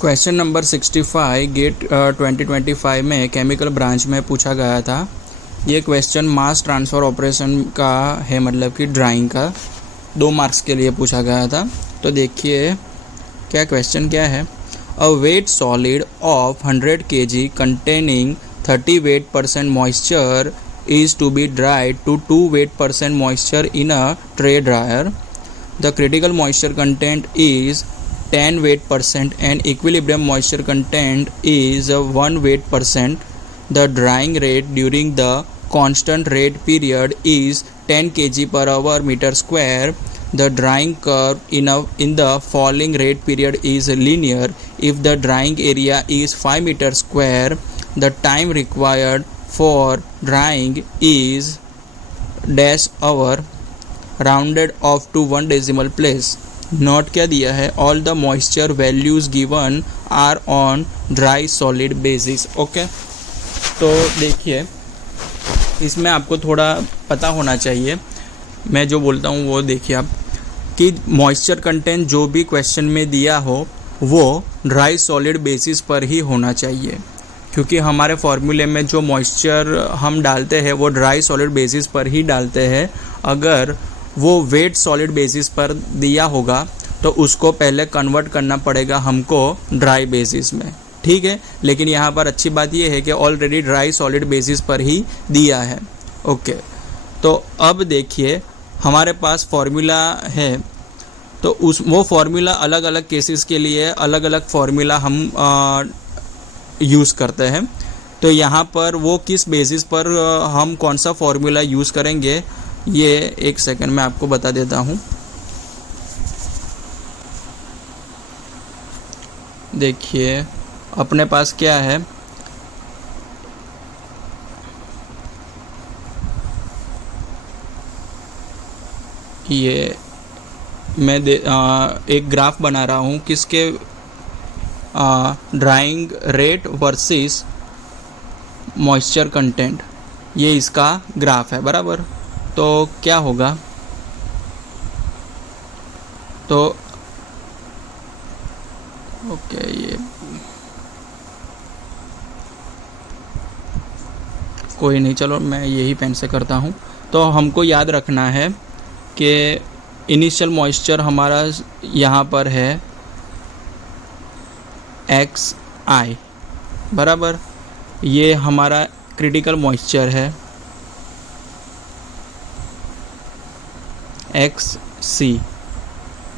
Question number 65 gate 2025 में chemical branch में पूछा गया था। ये क्वेश्चन मास ट्रांसफ़र ऑपरेशन का है, मतलब कि ड्राइंग का 2 मार्क्स के लिए पूछा गया था। तो देखिए क्या क्वेश्चन क्या है। A weight solid of 100 kg containing 30 weight% moisture is to be dried to 2 weight% moisture in a tray dryer. The critical moisture content is 10 weight% and equilibrium moisture content is 1 weight%. The drying rate during the constant rate period is 10 kg per hour meter square. The drying curve in the falling rate period is linear. If the drying area is 5 meter square, the time required for drying is dash hour rounded off to 1 decimal place. Note क्या दिया है, all the moisture values given are on dry solid basis. Okay, तो देखिए इसमें आपको थोड़ा पता होना चाहिए, मैं जो बोलता हूँ वो देखिए आप, कि मॉइस्चर कंटेंट जो भी क्वेश्चन में दिया हो वो ड्राई सॉलिड बेसिस पर ही होना चाहिए, क्योंकि हमारे फॉर्मूले में जो मॉइस्चर हम डालते हैं वो ड्राई सॉलिड बेसिस पर ही डालते हैं। अगर वो वेट सॉलिड बेसिस पर दिया होगा तो उसको पहले कन्वर्ट करना पड़ेगा हमको ड्राई बेसिस में, ठीक है। लेकिन यहाँ पर अच्छी बात ये है कि ऑलरेडी ड्राई सॉलिड बेसिस पर ही दिया है। ओके, तो अब देखिए हमारे पास फॉर्मूला है, तो वो फॉर्मूला अलग अलग केसेस के लिए अलग अलग फॉर्मूला हम यूज़ करते हैं। तो यहाँ पर वो किस बेसिस पर हम कौन सा फॉर्मूला यूज़ करेंगे, ये एक सेकंड में आपको बता देता हूँ। देखिए अपने पास क्या है, ये मैं एक ग्राफ बना रहा हूँ किसके, drawing rate versus moisture content, ये इसका ग्राफ है बराबर। तो क्या होगा, तो ओके ये कोई नहीं, चलो मैं यही पेन से करता हूँ। तो हमको याद रखना है कि इनिशियल मॉइस्चर हमारा यहाँ पर है XI बराबर, ये हमारा क्रिटिकल मॉइस्चर है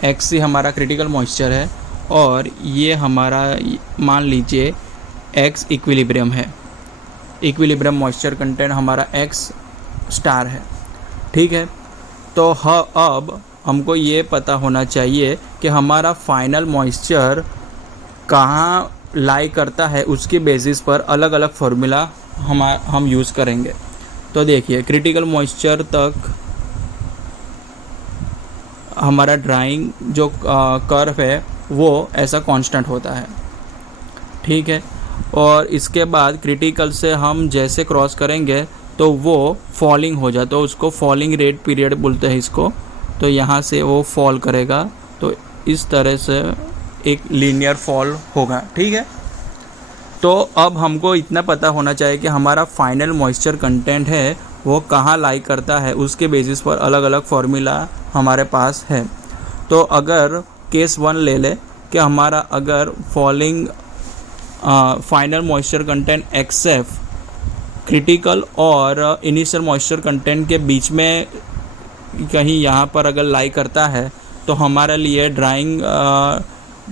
XC हमारा क्रिटिकल मॉइस्चर है, और ये हमारा मान लीजिए X इक्विलिब्रियम है, इक्विलिब्रियम मॉइस्चर कंटेंट हमारा X स्टार है, ठीक है। तो अब हमको ये पता होना चाहिए कि हमारा फाइनल मॉइस्चर कहाँ लाई करता है, उसके बेसिस पर अलग अलग फार्मूला हम यूज़ करेंगे। तो देखिए क्रिटिकल मॉइस्चर तक हमारा ड्राइंग जो कर्व है वो ऐसा कांस्टेंट होता है, ठीक है। और इसके बाद क्रिटिकल से हम जैसे क्रॉस करेंगे तो वो फॉलिंग हो जाता है, उसको फॉलिंग रेट पीरियड बोलते हैं इसको। तो यहाँ से वो फॉल करेगा, तो इस तरह से एक लीनियर फॉल होगा, ठीक है। तो अब हमको इतना पता होना चाहिए कि हमारा फाइनल मॉइस्चर कंटेंट है वो कहाँ लाई करता है, उसके बेसिस पर अलग अलग फार्मूला हमारे पास है। तो अगर केस 1 ले ले कि हमारा अगर falling final moisture content XF critical और इनिशियल मॉइस्चर कंटेंट के बीच में कहीं यहाँ पर अगर लाई करता है, तो हमारे लिए ड्राइंग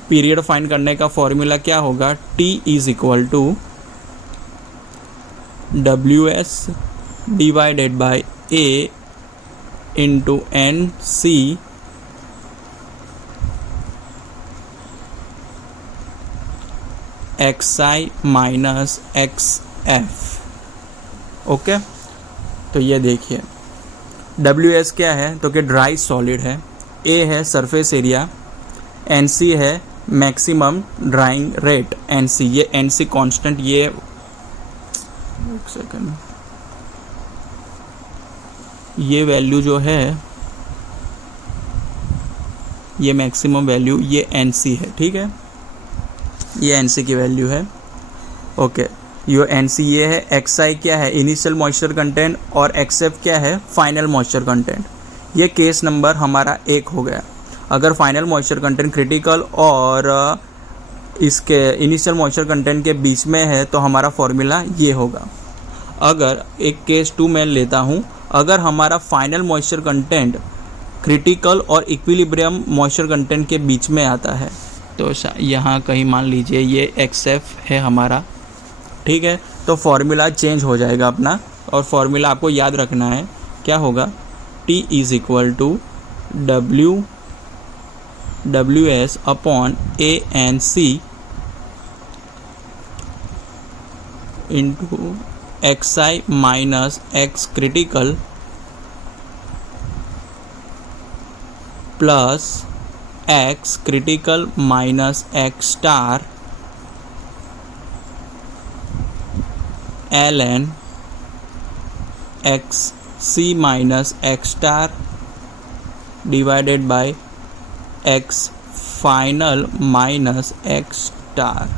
पीरियड फाइंड करने का फॉर्मूला क्या होगा, T is equal to WS divided by A into NC XI minus XF। Okay, तो ये देखिए WS क्या है, तो कि ड्राई सॉलिड है, A है सरफेस एरिया, NC है मैक्सिमम ड्राइंग रेट NC, ये NC कांस्टेंट, ये एक सेकेंड, ये वैल्यू जो है ये मैक्सिमम वैल्यू ये NC है, ठीक है। ये एन सी की वैल्यू है। ओके, यो एन सी ये है, एक्स आई क्या है, इनिशियल मॉइस्चर कंटेंट, और एक्स एफ क्या है, फाइनल मॉइस्चर कंटेंट। ये केस नंबर हमारा 1 हो गया। अगर फाइनल मॉइस्चर कंटेंट क्रिटिकल और इसके इनिशियल मॉइस्चर कंटेंट के बीच में है तो हमारा फॉर्मूला ये होगा। अगर एक केस 2 मैं लेता हूँ, अगर हमारा फाइनल मॉइस्चर कंटेंट क्रिटिकल और इक्विलिब्रियम मॉइस्चर कंटेंट के बीच में आता है, तो यहाँ कहीं मान लीजिए ये एक्स एफ है हमारा, ठीक है, तो फॉर्मूला चेंज हो जाएगा अपना। और फॉर्मूला आपको याद रखना है, क्या होगा, T is equal to WS upon ANC into XI minus X critical plus X critical minus X star ln XC minus X star divided by X final minus X star.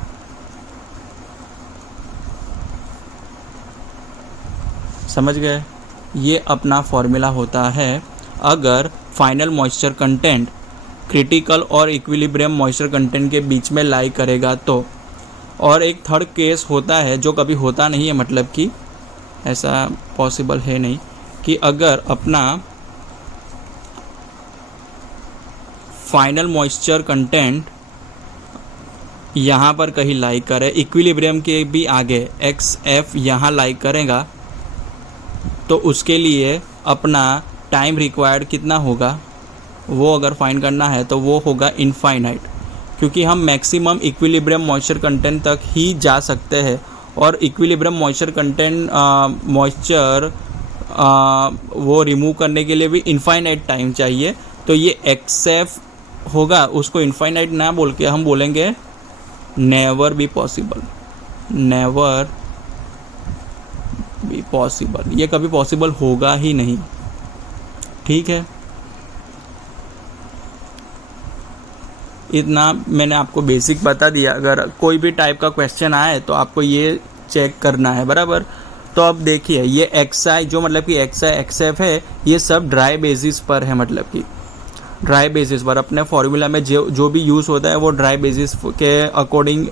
समझ गए? ये अपना फॉर्मूला होता है अगर final moisture content critical और equilibrium moisture content के बीच में लाई करेगा तो। और एक थर्ड केस होता है जो कभी होता नहीं है, मतलब कि ऐसा पॉसिबल है नहीं, कि अगर अपना फाइनल मॉइस्चर कंटेंट यहाँ पर कहीं लाई करे, इक्विलिब्रियम के भी आगे एक्स एफ यहाँ लाई करेगा, तो उसके लिए अपना टाइम रिक्वायर्ड कितना होगा, वो अगर फाइंड करना है तो वो होगा इनफाइनाइट, क्योंकि हम मैक्सिमम इक्विलिब्रियम मॉइस्चर कंटेंट तक ही जा सकते हैं। और इक्विलिब्रियम मॉइस्चर कंटेंट मॉइस्चर वो रिमूव करने के लिए भी इनफाइनाइट टाइम चाहिए। तो ये एक्सेफ होगा, उसको इनफाइनाइट ना बोल के हम बोलेंगे never be possible, never be possible. ये कभी पॉसिबल होगा ही नहीं, ठीक है। इतना मैंने आपको बेसिक बता दिया। अगर कोई भी टाइप का क्वेश्चन आए तो आपको ये चेक करना है, बराबर। तो अब देखिए, ये एक्स आई जो मतलब कि एक्स आई एक्स एफ है, ये सब ड्राई बेसिस पर है, मतलब कि ड्राई बेसिस पर अपने फॉर्मूला में जो भी यूज़ होता है वो ड्राई बेसिस के अकॉर्डिंग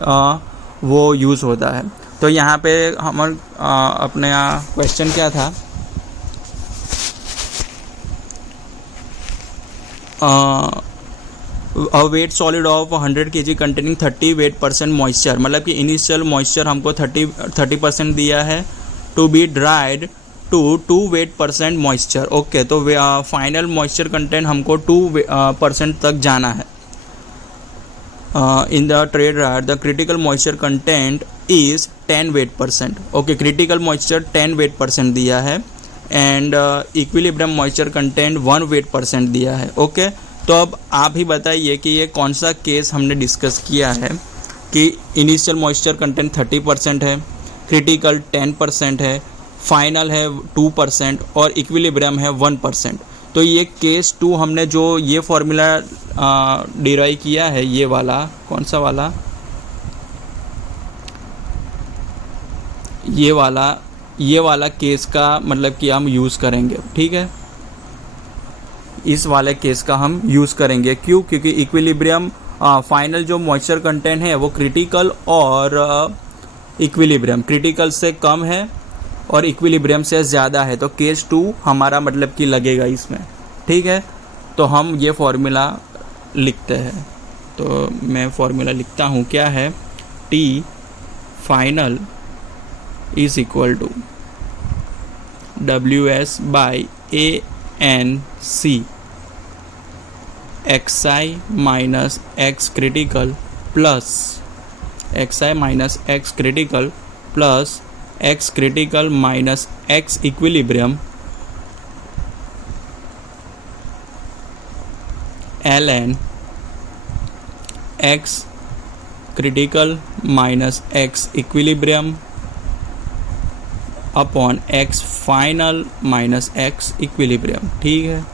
वो यूज़ होता है। तो यहाँ पे हम अपने क्वेश्चन क्या था, a weight solid of 100 kg containing 30 weight% moisture, मतलब कि इनिशियल मॉइस्चर हमको 30% दिया है, to be dried to 2 weight% moisture. Okay, तो फाइनल मॉइस्चर कंटेंट हमको 2% तक जाना है। In the tray dryer the critical moisture content is 10 weight%. Okay, critical moisture 10 weight% दिया है and equilibrium moisture content 1 weight% दिया है। ओके, तो अब आप ही बताइए कि ये कौन सा केस हमने डिस्कस किया है कि इनिशियल मॉइस्चर कंटेंट 30% है, क्रिटिकल 10% है, फाइनल है 2% और इक्विलिब्रियम है 1%। तो ये केस 2 हमने जो ये फॉर्मूला डिराइव किया है, ये वाला कौन सा वाला, ये वाला केस का मतलब कि हम यूज़ करेंगे, ठीक है। इस वाले केस का हम यूज़ करेंगे, क्यों? क्योंकि इक्विलिब्रियम फाइनल जो मॉइस्चर कंटेंट है वो क्रिटिकल और इक्विलिब्रियम क्रिटिकल से कम है और इक्विलिब्रियम से ज़्यादा है, तो केस 2 हमारा मतलब कि लगेगा इसमें, ठीक है। तो हम ये फॉर्मूला लिखते हैं, तो मैं फॉर्मूला लिखता हूँ, क्या है, T final is equal to WS by ANC XI minus X critical plus XI minus X critical plus X critical minus X equilibrium ln X critical minus X equilibrium upon X final minus X equilibrium, ठीक है।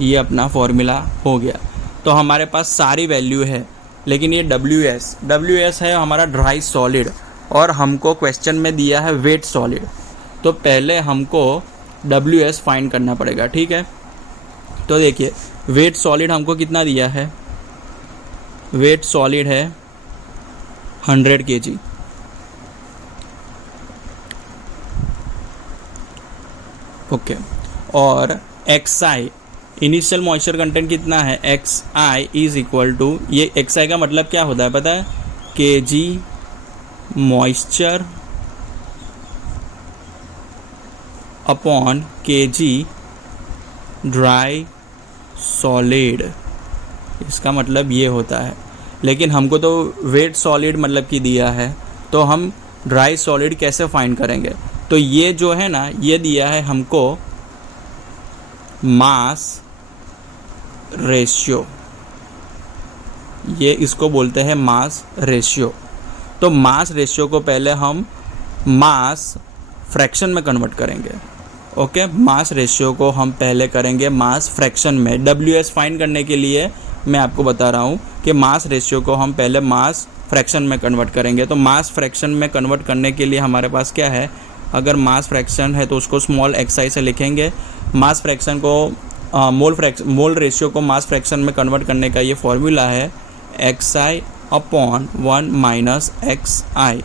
ये अपना formula हो गया। तो हमारे पास सारी value है, लेकिन ये डब्ल्यू एस है हमारा ड्राई सॉलिड, और हमको क्वेश्चन में दिया है वेट सॉलिड। तो पहले हमको डब्ल्यू एस फाइंड करना पड़ेगा, ठीक है। तो देखिए वेट सॉलिड हमको कितना दिया है, वेट सॉलिड है 100 kg, ओके। और X I initial moisture content कितना है, X I is equal to, ये एक्स आई का मतलब क्या होता है पता है, के जी मॉइस्चर अपॉन के जी ड्राई सॉलिड, इसका मतलब ये होता है। लेकिन हमको तो वेट सॉलिड मतलब कि दिया है, तो हम ड्राई सॉलिड कैसे फाइंड करेंगे। तो ये जो है ना, ये दिया है हमको मास रेशियो, ये इसको बोलते हैं मास रेशियो। तो मास रेशियो को पहले हम मास फ्रैक्शन में कन्वर्ट करेंगे, ओके। मास रेशियो को हम पहले करेंगे मास फ्रैक्शन में। डब्ल्यू एस फाइंड करने के लिए मैं आपको बता रहा हूँ कि मास रेशियो को हम पहले मास फ्रैक्शन में कन्वर्ट करेंगे। तो मास फ्रैक्शन में कन्वर्ट करने के लिए हमारे पास क्या है, अगर मास फ्रैक्शन है तो उसको स्मॉल एक्स आई से लिखेंगे। मास फ्रैक्शन को मोल रेशियो को मास फ्रैक्शन में कन्वर्ट करने का ये फॉर्मूला है X I upon 1 minus x आई।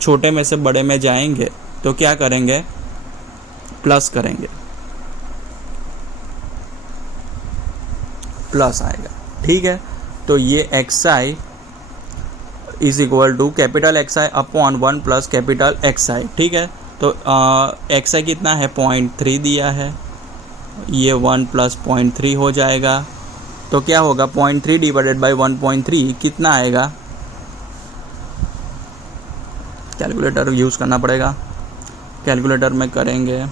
छोटे में से बड़े में जाएंगे तो क्या करेंगे, प्लस करेंगे, प्लस आएगा, ठीक है। तो ये X I is equal to capital X I upon 1 plus capital X I, ठीक है। तो एक्स आई कितना है, 0.3 दिया है, ये 1 प्लस 0.3 हो जाएगा। तो क्या होगा, 0.3 डिवाइडेड बाई 1.3 कितना आएगा, कैलकुलेटर यूज़ करना पड़ेगा, कैलकुलेटर में करेंगे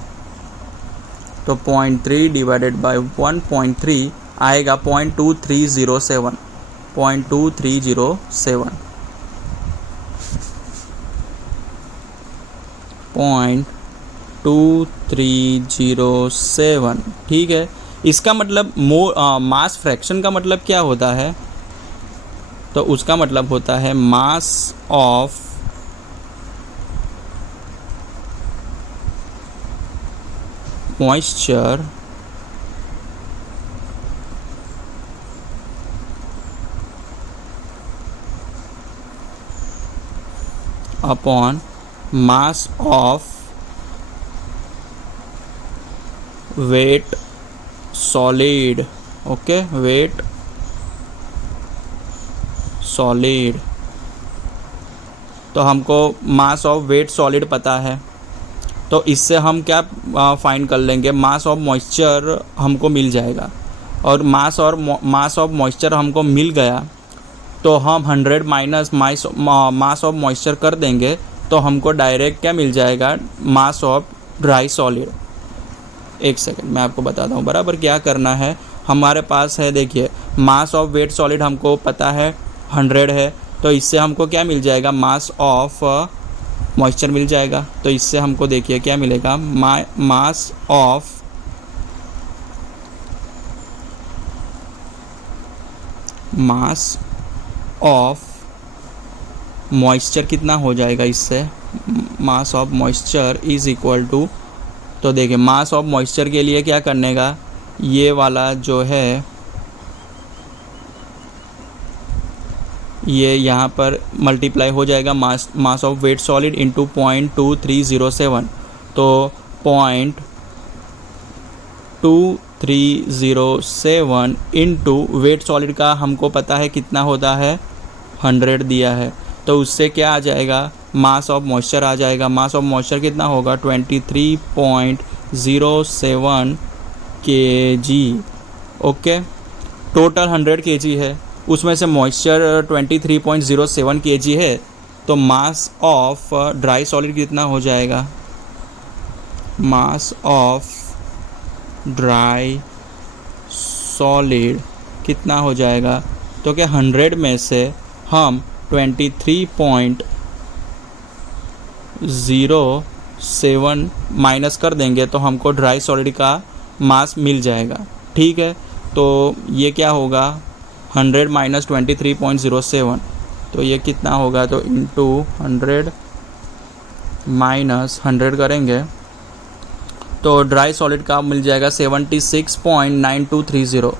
तो 0.3 डिवाइडेड बाई 1.3 आएगा 0.2307, 0.2307, 0.2307, ठीक है। इसका मतलब मास फ्रैक्शन का मतलब क्या होता है, तो उसका मतलब होता है mass of moisture upon mass of wet solid, okay, wet solid. तो हमको मास ऑफ वेट सॉलिड पता है, तो इससे हम क्या फाइंड कर लेंगे, मास ऑफ मॉइस्चर हमको मिल जाएगा। और मास ऑफ मॉइस्चर हमको मिल गया तो हम 100 माइनस मास ऑफ मॉइस्चर कर देंगे, तो हमको डायरेक्ट क्या मिल जाएगा, मास ऑफ ड्राई सॉलिड। एक सेकंड मैं आपको बताता हूँ बराबर क्या करना है। हमारे पास है, देखिए मास ऑफ वेट सॉलिड हमको पता है 100 है, तो इससे हमको क्या मिल जाएगा, मास ऑफ मॉइस्चर मिल जाएगा। तो इससे हमको देखिए क्या मिलेगा, मास ऑफ मॉइस्चर कितना हो जाएगा, इससे mass of moisture is equal to, तो देखिए मास ऑफ मॉइस्चर के लिए क्या करने का, ये वाला जो है ये यहाँ पर मल्टीप्लाई हो जाएगा mass of wet solid into 0.2307, तो 0.2307 इंटू वेट सॉलिड का हमको पता है कितना होता है, 100 दिया है। तो उससे क्या आ जाएगा, मास ऑफ मॉइस्चर आ जाएगा। मास ऑफ मॉइस्चर कितना होगा, 23.07 kg, ओके। टोटल 100 kg है, उसमें से मॉइस्चर 23.07 kg है, तो मास ऑफ ड्राई सॉलिड कितना हो जाएगा, मास ऑफ ड्राई सॉलिड कितना हो जाएगा, तो क्या 100 में से हम 23.07 माइनस कर देंगे तो हमको ड्राई सॉलिड का मास मिल जाएगा, ठीक है। तो ये क्या होगा, 100 माइनस 23.07, तो ये कितना होगा, तो इंटू 100 माइनस 100 करेंगे तो ड्राई सॉलिड का मिल जाएगा 76.9230,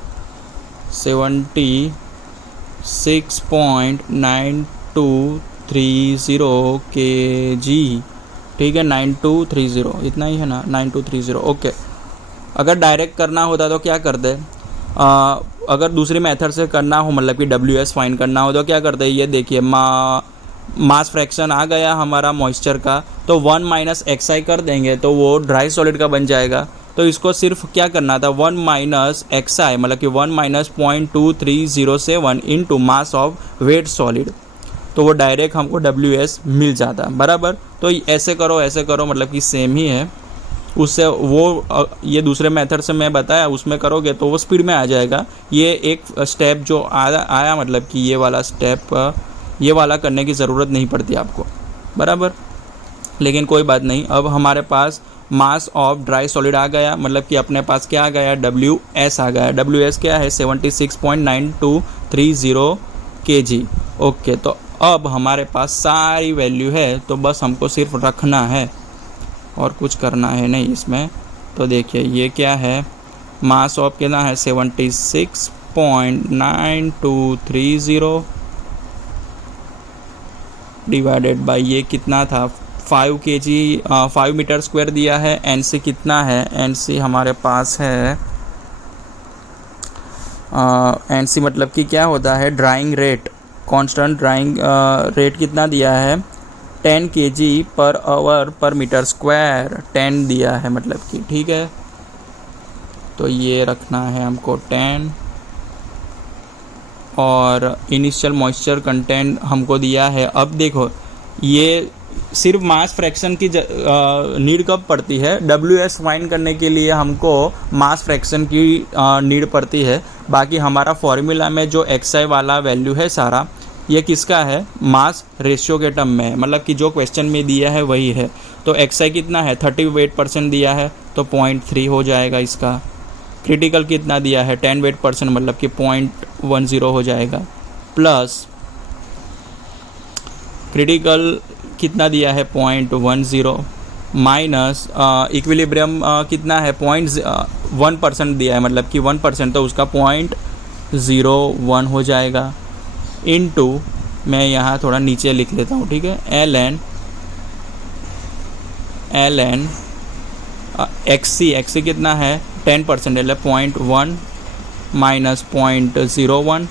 76.9230 kg, ठीक है, 9230 इतना ही है ना, 9230, ओके। अगर डायरेक्ट करना होता तो क्या करते, अगर दूसरी मेथड से करना हो, मतलब कि WS फाइंड करना हो तो क्या करते हैं, ये देखिए मास फ्रैक्शन आ गया हमारा मॉइस्चर का, तो 1 माइनस XI कर देंगे तो वो ड्राई सॉलिड का बन जाएगा। तो इसको सिर्फ क्या करना था, 1 माइनस XI मतलब कि 1 minus 0.2307 into mass of wet solid, तो वो डायरेक्ट हमको WS मिल जाता, बराबर। तो ऐसे करो मतलब कि सेम ही है, उससे वो ये दूसरे मेथड से मैं बताया उसमें करोगे तो वो स्पीड में आ जाएगा। ये एक स्टेप जो आया मतलब कि ये वाला स्टेप, ये वाला करने की ज़रूरत नहीं पड़ती आपको, बराबर। लेकिन कोई बात नहीं, अब हमारे पास मास ऑफ ड्राई सॉलिड आ गया, मतलब कि अपने पास क्या आ गया, WS आ गया। WS क्या है, 76.9230 kg, ओके। तो अब हमारे पास सारी वैल्यू है, तो बस हमको सिर्फ रखना है और कुछ करना है नहीं इसमें। तो देखिए ये क्या है, मास ऑफ कितना है, 76.9230 डिवाइडेड बाय ये कितना था, 5 kg, 5 मीटर स्क्वायर दिया है। NC कितना है, NC हमारे पास है, NC मतलब कि क्या होता है, drawing rate, constant drawing rate कितना दिया है, 10 kg पर आवर पर मीटर स्क्वायर, 10 दिया है मतलब कि, ठीक है। तो ये रखना है हमको 10, और इनिशियल मॉइस्चर कंटेंट हमको दिया है। अब देखो ये सिर्फ मास फ्रैक्शन की नीड कब पड़ती है, WS फाइंड करने के लिए हमको मास फ्रैक्शन की नीड पड़ती है। बाकी हमारा फॉर्मूला में जो XI वाला वैल्यू है सारा, ये किसका है, मास रेशियो के टर्म में है, मतलब कि जो क्वेश्चन में दिया है वही है। तो XI कितना है, 38% दिया है, तो 0.3 हो जाएगा इसका। क्रिटिकल कितना दिया है, 10 वेट परसेंट, मतलब कि 0.10 हो जाएगा। प्लस क्रिटिकल कितना दिया है, 0.10, माइनस इक्विलिब्रियम कितना है, 0.1% दिया है, मतलब कि 1%, तो उसका 0.01 हो जाएगा। इनटू मैं यहाँ थोड़ा नीचे लिख लेता हूँ, ठीक है, ln XC कितना है, 10%, 0.1 minus 0.01,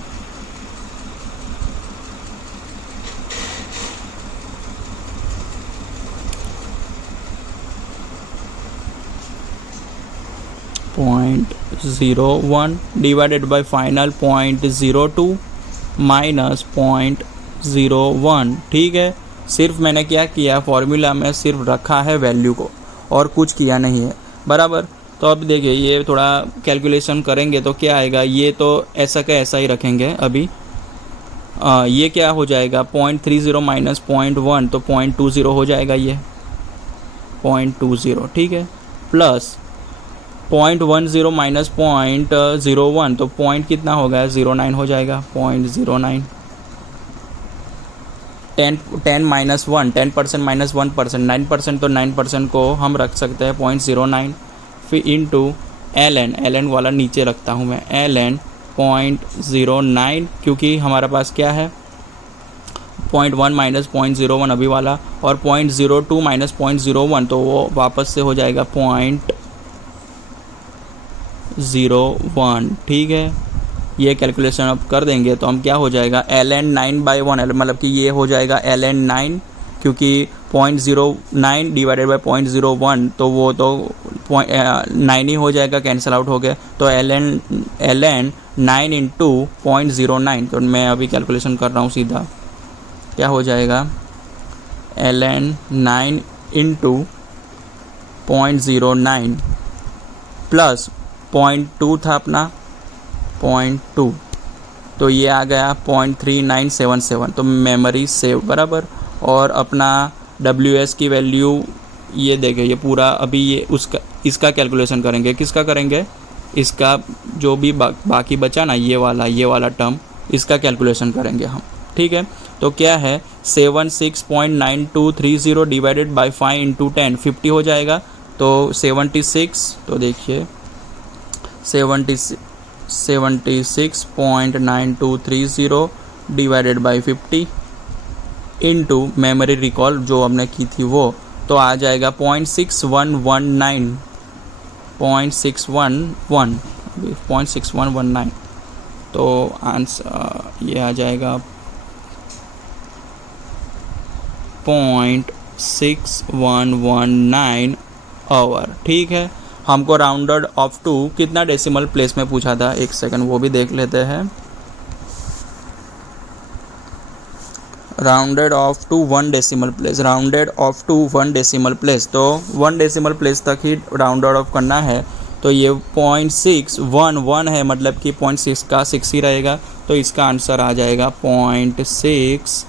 divided by final 0.02 minus 0.01, ठीक है। सिर्फ मैंने क्या किया, फॉर्मूला में सिर्फ रखा है वैल्यू को और कुछ किया नहीं है, बराबर। तो अब देखिए ये थोड़ा कैलकुलेशन करेंगे तो क्या आएगा, ये तो ऐसा का ऐसा ही रखेंगे अभी। ये क्या हो जाएगा, 0.30 माइनस 0.1, तो 0.20 हो जाएगा, ये 0.20, ठीक है। प्लस 0.10 माइनस 0.01, तो पॉइंट कितना होगा, 0.9 हो जाएगा, 0.09। 10 माइनस 1, 10% माइनस 1%, 9%, तो 9% को हम रख सकते हैं 0.09। फिर इंटू ln वाला नीचे रखता हूँ मैं, ln 0.09, क्योंकि हमारे पास क्या है, 0.1 माइनस 0.01 अभी वाला, और 0.02 माइनस 0.01, तो वो वापस से हो जाएगा 0.01, ठीक है। ये कैलकुलेशन अब कर देंगे तो हम क्या हो जाएगा, ln 9/1, मतलब कि ये हो जाएगा ln 9, क्योंकि 0.09 डिवाइडेड बाय 0.01, तो वो तो 9 ही हो जाएगा, कैंसिल आउट हो गया। तो ln 9 इंटू 0.09, तो मैं अभी कैलकुलेशन कर रहा हूँ सीधा, क्या हो जाएगा, ln 9 इंटू 0.09 प्लस 0.2 था अपना, 0.2, तो ये आ गया 0.3977, तो मेमोरी सेव, बराबर। और अपना WS की वैल्यू ये देखें, ये पूरा अभी ये इसका कैलकुलेशन करेंगे, किसका करेंगे, इसका जो भी बाकी बचा ना, ये वाला टर्म, इसका कैलकुलेशन करेंगे हम, ठीक है। तो क्या है 76.9230 डिवाइडेड बाई 5 इंटू 10 50 हो जाएगा। तो 76, तो देखिए 76.9230 divided by 50 into memory recall जो हमने की थी वो, तो आ जाएगा 0.6119, तो आंसर ये आ जाएगा 0.6119 आवर, ठीक है। हमको राउंडेड ऑफ टू कितना डेसिमल प्लेस में पूछा था, एक सेकंड वो भी देख लेते हैं। Rounded off to 1 decimal place, rounded off to 1 decimal place, तो 1 डेसिमल प्लेस तक ही राउंडेड ऑफ करना है। तो ये 0.611 है, मतलब कि 0.6 का 6 ही रहेगा, तो इसका आंसर आ जाएगा 0.6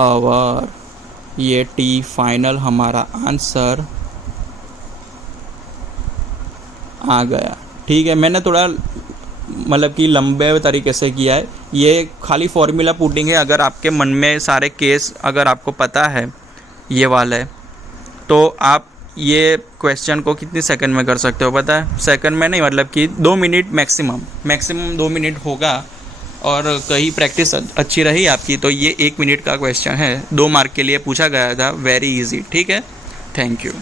आवर। ये टी फाइनल हमारा आंसर आ गया, ठीक है। मैंने थोड़ा मतलब कि लंबे तरीके से किया है, ये खाली फॉर्मूला पुटिंग है। अगर आपके मन में सारे केस अगर आपको पता है ये वाला है, तो आप ये क्वेश्चन को कितनी सेकंड में कर सकते हो पता है? सेकंड में नहीं, मतलब कि 2 मिनट मैक्सिमम 2 मिनट होगा। और कहीं प्रैक्टिस अच्छी रही आपकी तो ये 1 मिनट का क्वेश्चन है, 2 मार्क के लिए पूछा गया था, वेरी इजी, ठीक है। Thank you.